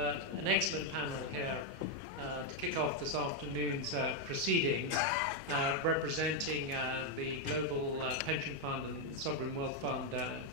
an excellent panel here to kick off this afternoon's proceedings, representing the global pension fund and sovereign wealth fund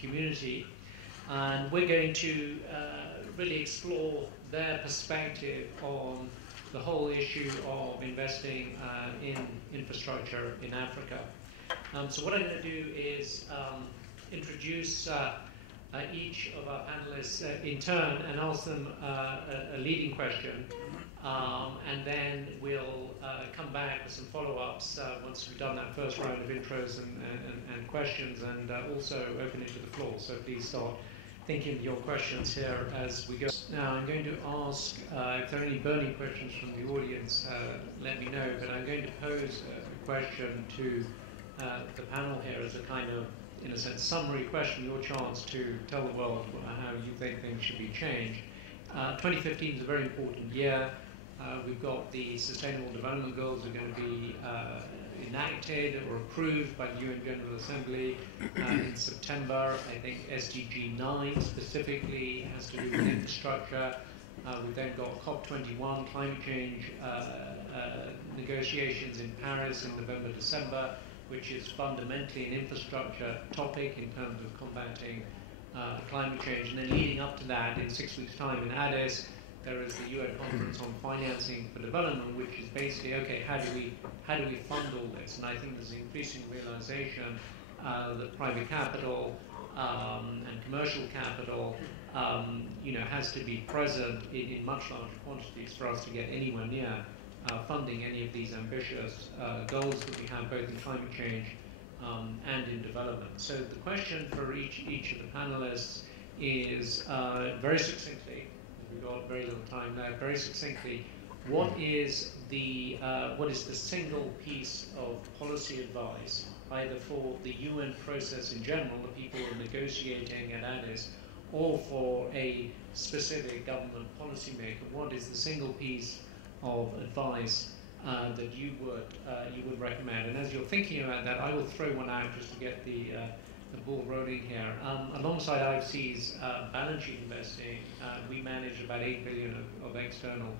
community. And we're going to really explore their perspective on the whole issue of investing in infrastructure in Africa. So what I'm going to do is introduce each of our panelists in turn and ask them a leading question, and then we'll come back with some follow-ups once we've done that first round of intros and questions, and also open it to the floor. So please start thinking of your questions here as we go. Now I'm going to ask, if there are any burning questions from the audience, let me know, but I'm going to pose a question to the panel here as a kind of, in a sense, summary question, your chance to tell the world how you think things should be changed. 2015 is a very important year. We've got the Sustainable Development Goals are going to be enacted or approved by the UN General Assembly in September. I think SDG 9 specifically has to do with infrastructure. We've then got COP21, climate change negotiations in Paris in November, December, which is fundamentally an infrastructure topic in terms of combating climate change. And then leading up to that, in 6 weeks' time in Addis, there is the UN Conference on Financing for Development, which is basically, okay, how do we fund all this? And I think there's an increasing realization that private capital and commercial capital, has to be present in much larger quantities for us to get anywhere near funding any of these ambitious goals that we have both in climate change and in development. So the question for each of the panelists is very succinctly, we've got very little time now, very succinctly, what is the single piece of policy advice, either for the UN process in general, the people who are negotiating at Addis, or for a specific government policymaker? What is the single piece of advice that you would recommend? And as you're thinking about that, I will throw one out just to get the ball rolling here. Alongside IFC's balance sheet investing, we manage about 8 billion of external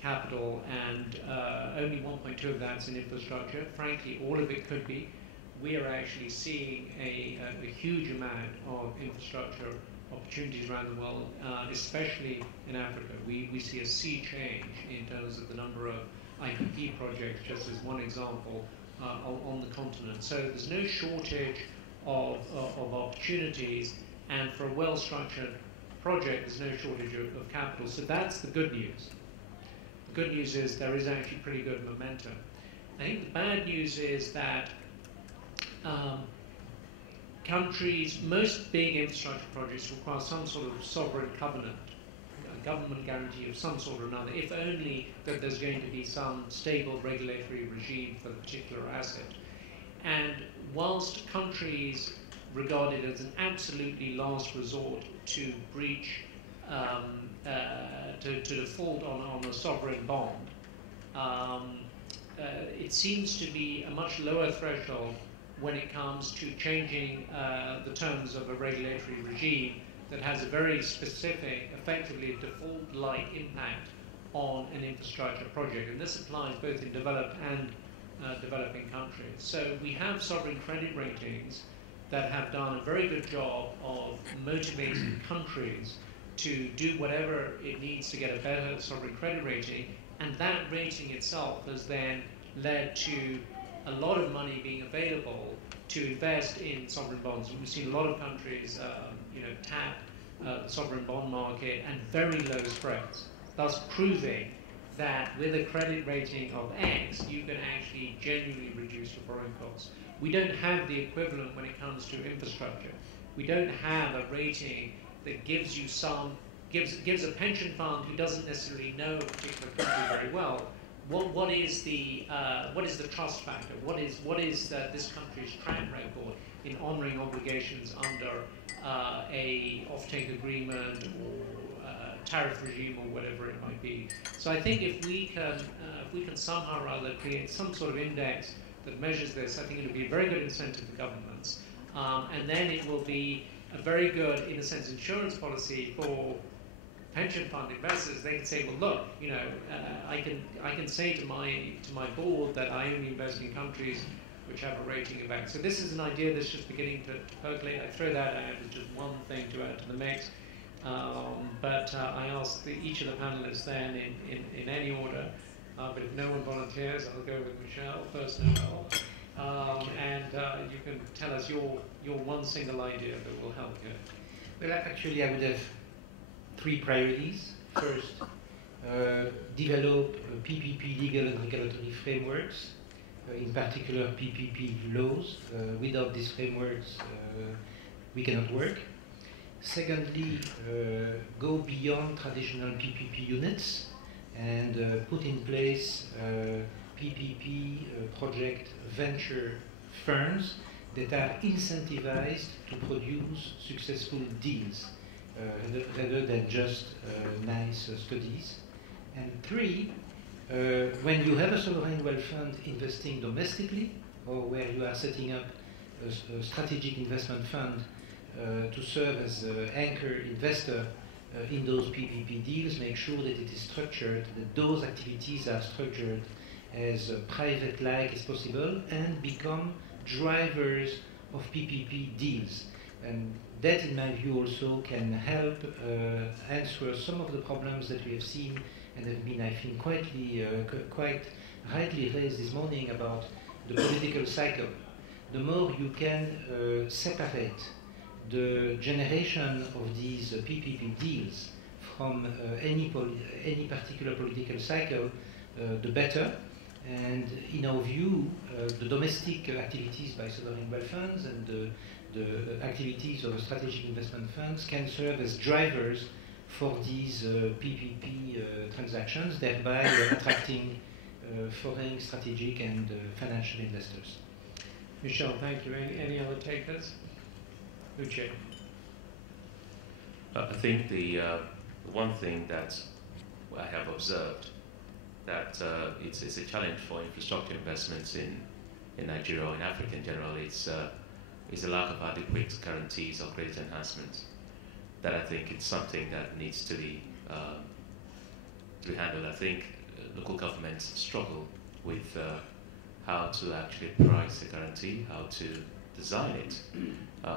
capital, and only 1.2 of that's in infrastructure. Frankly, all of it could be. We are actually seeing a huge amount of infrastructure opportunities around the world, especially in Africa. We see a sea change in terms of the number of IPP projects, just as one example, on the continent. So there's no shortage of opportunities, and for a well-structured project, there's no shortage of capital. So that's the good news. The good news is there is actually pretty good momentum. I think the bad news is that most big infrastructure projects require some sort of sovereign covenant, a government guarantee of some sort or another, if only that there's going to be some stable regulatory regime for the particular asset. And whilst countries regard it as an absolutely last resort to breach, to default on a sovereign bond, it seems to be a much lower threshold when it comes to changing the terms of a regulatory regime that has a very specific, effectively a default-like impact on an infrastructure project. And this applies both in developed and developing countries. So we have sovereign credit ratings that have done a very good job of motivating countries to do whatever it needs to get a better sovereign credit rating, and that rating itself has then led to a lot of money being available to invest in sovereign bonds. We've seen a lot of countries tap the sovereign bond market and very low spreads, thus proving that with a credit rating of X, you can actually genuinely reduce your borrowing costs. We don't have the equivalent when it comes to infrastructure. We don't have a rating that gives you gives a pension fund who doesn't necessarily know a particular country very well, what is the trust factor? What is this country's track record in honouring obligations under a offtake agreement or tariff regime or whatever it might be? So I think if we can somehow or other create some sort of index that measures this, I think it will be a very good incentive for governments, and then it will be a very good, in a sense, insurance policy for pension fund investors, they can say, well, look, you know, I can say to my board that I only invest in countries which have a rating of X. So this is an idea that's just beginning to percolate. I throw that out as just one thing to add to the mix. But I ask each of the panelists then in any order, but if no one volunteers, I'll go with Michelle, first Noel. And you can tell us your one single idea that will help here. Well, actually, I would have 3 priorities. First, develop PPP legal and regulatory frameworks, in particular PPP laws. Without these frameworks, we cannot work. Secondly, go beyond traditional PPP units and put in place PPP project venture firms that are incentivized to produce successful deals rather than just nice studies. And 3, when you have a sovereign wealth fund investing domestically, or where you are setting up a strategic investment fund to serve as an anchor investor in those PPP deals, make sure that it is structured, that those activities are structured as private-like as possible and become drivers of PPP deals. And that, in my view, also can help answer some of the problems that we have seen and have been, I think, quite rightly raised this morning about the political cycle. The more you can separate the generation of these PPP deals from any particular political cycle, the better. And in our view, the domestic activities by sovereign wealth funds and the activities of strategic investment funds can serve as drivers for these PPP transactions, thereby attracting foreign strategic and financial investors. Michel, thank you. Any other takers? Uche. I think the one thing that I have observed that it's a challenge for infrastructure investments in Nigeria or in Africa in general. It's a lack of adequate guarantees or credit enhancements. That I think it's something that needs to be handled. I think local governments struggle with how to actually price a guarantee, how to design it,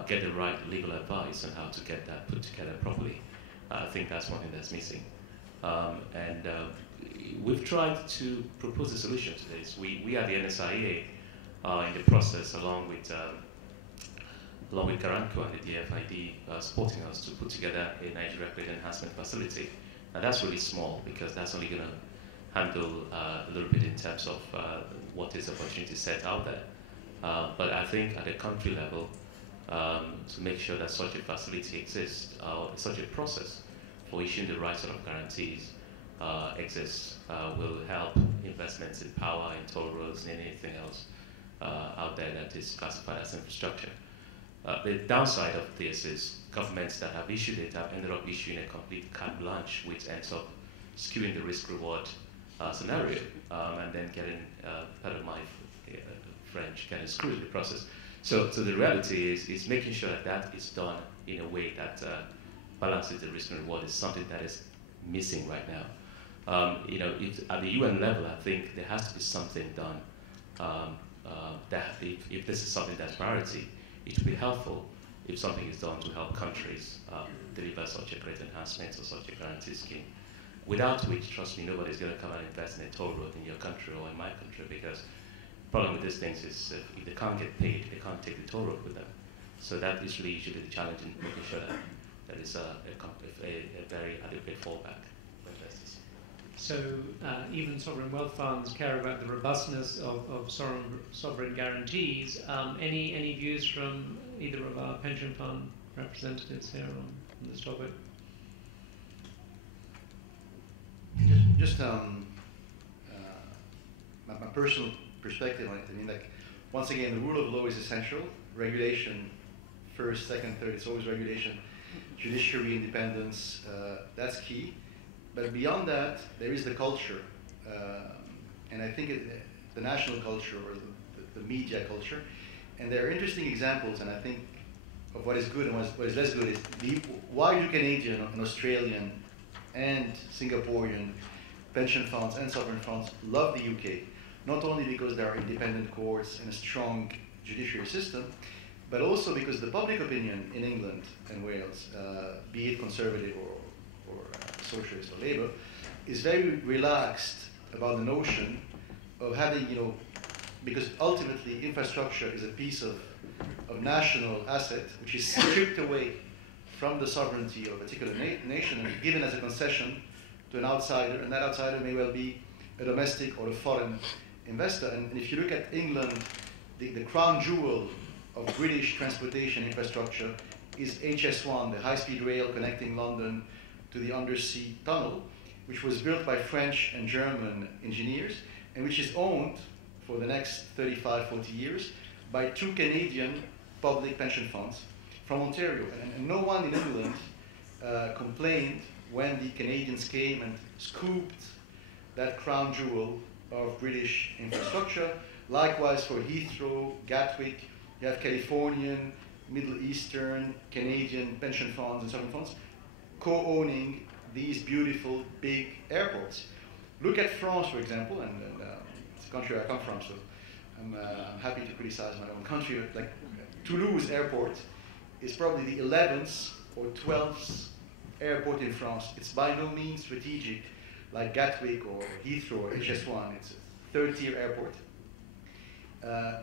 get the right legal advice on how to get that put together properly. I think that's one thing that's missing. And we've tried to propose a solution to this. We at the NSIA are in the process, along with Garanco and the DFID, supporting us to put together a Nigeria Credit Enhancement Facility. Now that's really small because that's only going to handle a little bit in terms of what is the opportunity set out there. But I think at a country level, to make sure that such a facility exists, such a process for issuing the right sort of guarantees exists, will help investments in power, in toll roads, and anything else out there that is classified as infrastructure. The downside of this is governments that have issued it have ended up issuing a complete carte blanche, which ends up skewing the risk-reward scenario, and then getting, pardon my French, getting screwed in the process. So the reality is making sure that that is done in a way that balances the risk and reward is something that is missing right now. At the UN level, I think there has to be something done. That if this is something that's priority, it would be helpful if something is done to help countries deliver such a great enhancement or such a guarantee scheme. Without which, trust me, nobody's going to come and invest in a toll road in your country or in my country, because the problem with these things is if they can't get paid, they can't take the toll road with them. So that is really usually the challenge in making sure that there is a very adequate fallback for investors. So even sovereign wealth funds care about the robustness of sovereign guarantees. Any views from either of our pension fund representatives here on this topic? Just my personal perspective on it. I mean, like, once again, the rule of law is essential. Regulation, first, second, third, it's always regulation. Judiciary independence, that's key. But beyond that, there is the culture. And I think the national culture or the media culture. And there are interesting examples, and I think, of what is good and what is less good is why do Canadian and Australian and Singaporean pension funds and sovereign funds love the UK, not only because there are independent courts and a strong judiciary system, but also because the public opinion in England and Wales, be it conservative or socialist or Labour, is very relaxed about the notion of having, because ultimately infrastructure is a piece of national asset which is stripped away from the sovereignty of a particular nation and given as a concession to an outsider, and that outsider may well be a domestic or a foreign investor. And if you look at England, the crown jewel of British transportation infrastructure is HS1, the high-speed rail connecting London to the undersea tunnel, which was built by French and German engineers, and which is owned for the next 35, 40 years by 2 Canadian public pension funds from Ontario. And no one in England complained when the Canadians came and scooped that crown jewel of British infrastructure. Likewise for Heathrow, Gatwick, you have Californian, Middle Eastern, Canadian pension funds and sovereign funds co-owning these beautiful big airports. Look at France, for example, and it's a country I come from, so I'm happy to criticize my own country. But like Toulouse Airport is probably the 11th or 12th airport in France. It's by no means strategic like Gatwick or Heathrow or HS1. It's a 3rd-tier airport.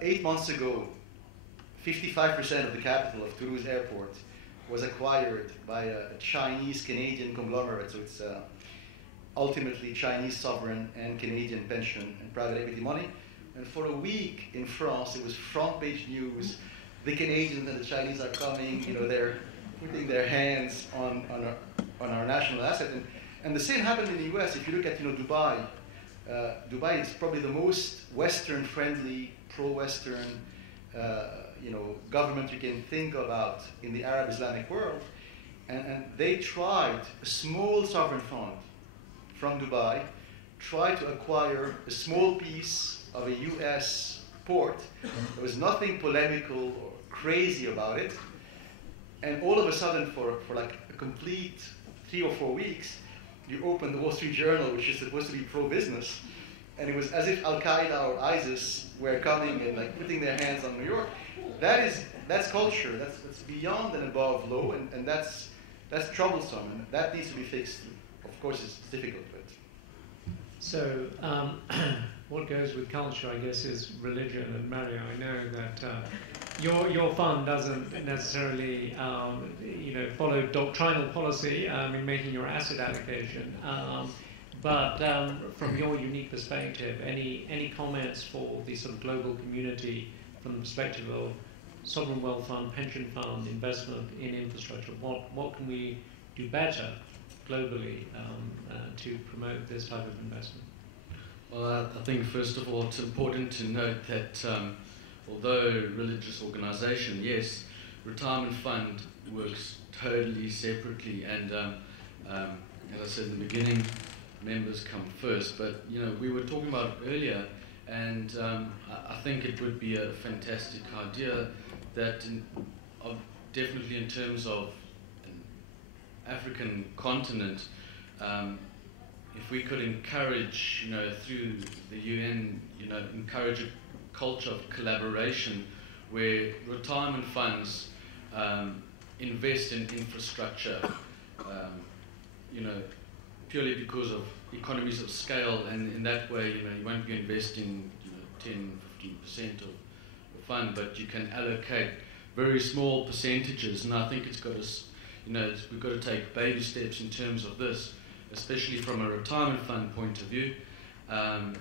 8 months ago, 55% of the capital of Toulouse Airport was acquired by a Chinese-Canadian conglomerate, so it's ultimately Chinese sovereign and Canadian pension and private equity money. And for a week in France, it was front-page news. The Canadians and the Chinese are coming, they're putting their hands on our national asset. And the same happened in the US. If you look at Dubai, Dubai is probably the most Western-friendly, pro-Western government you can think about in the Arab Islamic world. And they tried, a small sovereign fund from Dubai, tried to acquire a small piece of a US port. There was nothing polemical or crazy about it. And all of a sudden, for like a complete 3 or 4 weeks, you open the Wall Street Journal, which is supposed to be pro-business, and it was as if Al-Qaeda or ISIS were coming and like putting their hands on New York. That's culture. That's beyond and above law, and that's troublesome, and that needs to be fixed. Of course, it's difficult, but. So, what goes with culture, I guess, is religion. And Mario, I know that your fund doesn't necessarily, follow doctrinal policy in making your asset allocation. But from your unique perspective, any comments for the sort of global community from the perspective of sovereign wealth fund, pension fund, investment in infrastructure? What can we do better globally to promote this type of investment? Well, I think first of all it's important to note that although religious organisation, yes, retirement fund works totally separately, and as I said in the beginning, members come first. But we were talking about earlier, and I think it would be a fantastic idea that definitely in terms of an African continent, if we could encourage, through the UN, encourage a culture of collaboration where retirement funds invest in infrastructure, purely because of economies of scale, and in that way, you won't be investing 10, 15% of the fund, but you can allocate very small percentages, and I think it's got to, we've got to take baby steps in terms of this, especially from a retirement fund point of view, and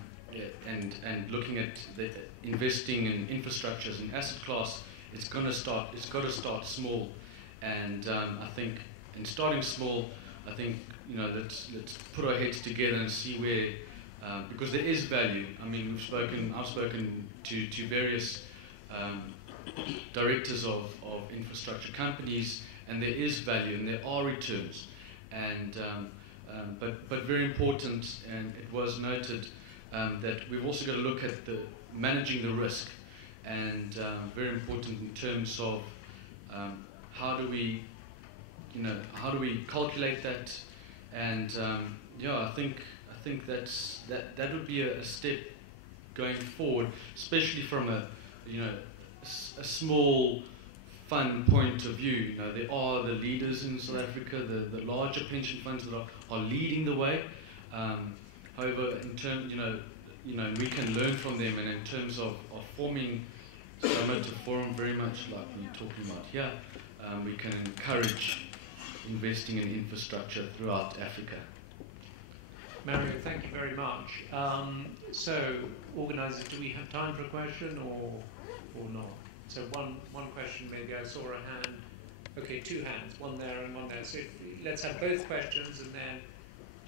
looking at the investing in infrastructure as an asset class. It's got to start small, and I think in starting small, I think let's put our heads together and see where, because there is value. I mean, I've spoken to various directors of infrastructure companies, and there is value and there are returns, and but very important, and it was noted that we've also got to look at the managing the risk, and very important in terms of how do we calculate that, And yeah, I think that would be a step going forward, especially from a small fund point of view. You know, there are the leaders in South Africa, the larger pension funds that are leading the way. However, in terms, we can learn from them, and in terms of forming summit to forum, very much like we're talking about here, we can encourage investing in infrastructure throughout Africa. Mario, thank you very much. So, organisers, do we have time for a question or not? So one question maybe. I saw a hand. Okay, two hands, one there and one there. So let's have both questions, and then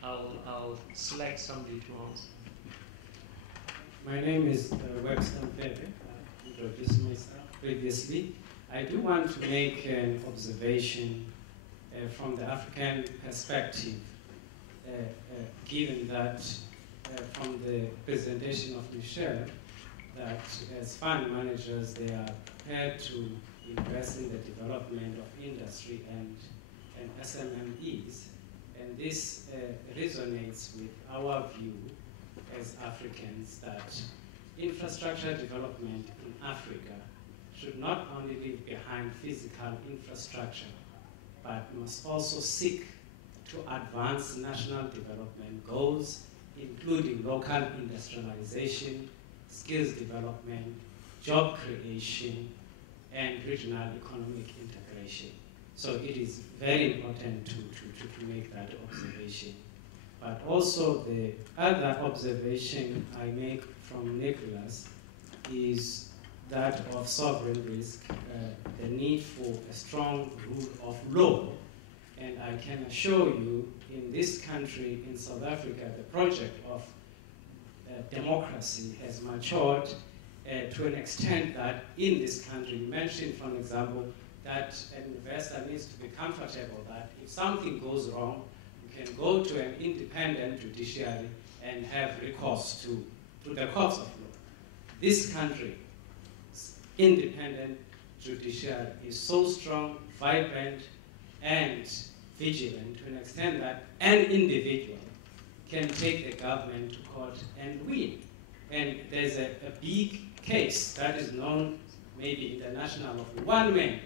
I'll select somebody to answer. My name is Webster Pepe. I introduced myself previously. I do want to make an observation from the African perspective, given that from the presentation of Michel, that as fund managers they are prepared to invest in the development of industry and SMMEs, and this resonates with our view as Africans that infrastructure development in Africa should not only leave behind physical infrastructure, but must also seek to advance national development goals, including local industrialization, skills development, job creation, and regional economic integration. So it is very important to make that observation. But also the other observation I make from Nicholas is that of sovereign risk, the need for a strong rule of law. And I can assure you, in this country, in South Africa, the project of democracy has matured to an extent that in this country, you mentioned, for example, that an investor needs to be comfortable that if something goes wrong, you can go to an independent judiciary and have recourse to the courts of law. This country's independent judiciary is so strong, vibrant, and vigilant to an extent that an individual can take the government to court and win. And there's a big case that is known maybe international of one man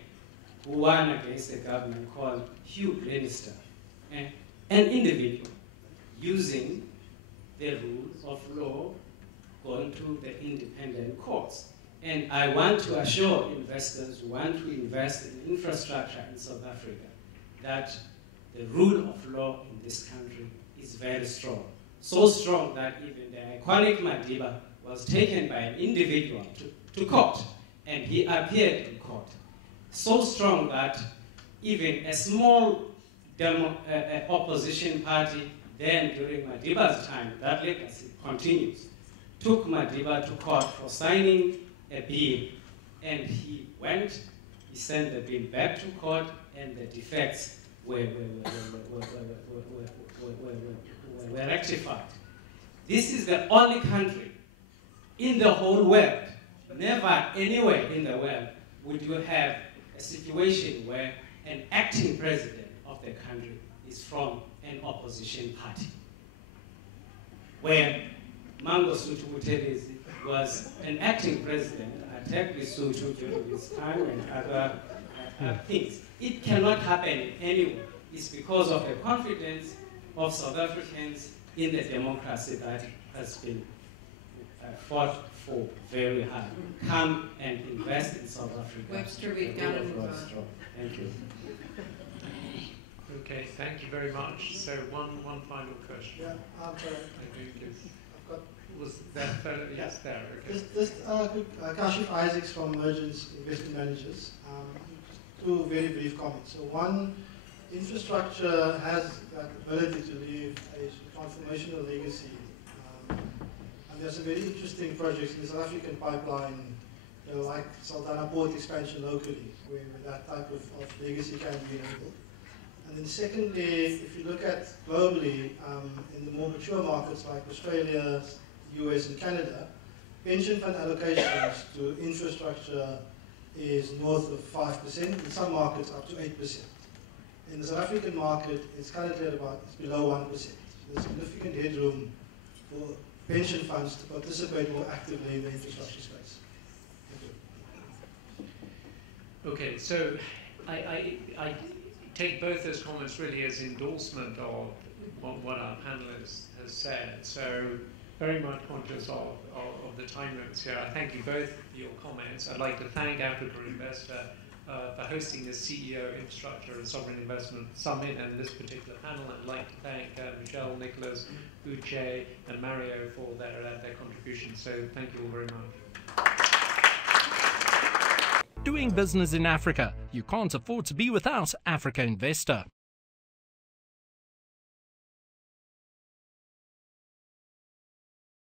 who won against the government called Hugh Glenister. And an individual using the rules of law going to the independent courts. And I want to assure investors who want to invest in infrastructure in South Africa that the rule of law in this country is very strong. So strong that even the iconic Madiba was taken by an individual to court, and he appeared in court. So strong that even a small opposition party, then during Madiba's time, that legacy continues, took Madiba to court for signing a bill, and he went, he sent the bill back to court, and the defects were rectified. This is the only country in the whole world, never anywhere in the world would you have a situation where an acting president of the country is from an opposition party. Where Mangosuthu Buthelezi was an acting president, attacked Lesotho during his time and other things. It cannot happen anywhere. It's because of the confidence of South Africans in the democracy that has been fought for very hard. Come and invest in South Africa. Webster, we've got to Thank you. Okay, thank you very much. So one final question. Yeah, I'm sorry. I've got. Was that fellow? Yes, there. Okay. Just quick, Kashif Isaacs from Emergence Investment Managers. Two very brief comments. So one, infrastructure has the ability to leave a transformational legacy. And there's some very interesting projects in the South African pipeline, like Saldanha Port expansion locally, where that type of legacy can be enabled. And then secondly, if you look at globally, in the more mature markets like Australia, US and Canada, pension fund allocations to infrastructure is north of 5%, in some markets up to 8%. In the South African market, it's currently it's below 1%. So there's significant headroom for pension funds to participate more actively in the infrastructure space. Thank you. Okay, so I take both those comments really as endorsement of what our panelist has said. So very much conscious of the time limits here. I thank you both for your comments. I'd like to thank Africa Investor for hosting this CEO Infrastructure and Sovereign Investment Summit and this particular panel. I'd like to thank Michelle, Nicholas, Uche, and Mario for their contributions. So thank you all very much. Doing business in Africa. You can't afford to be without Africa Investor.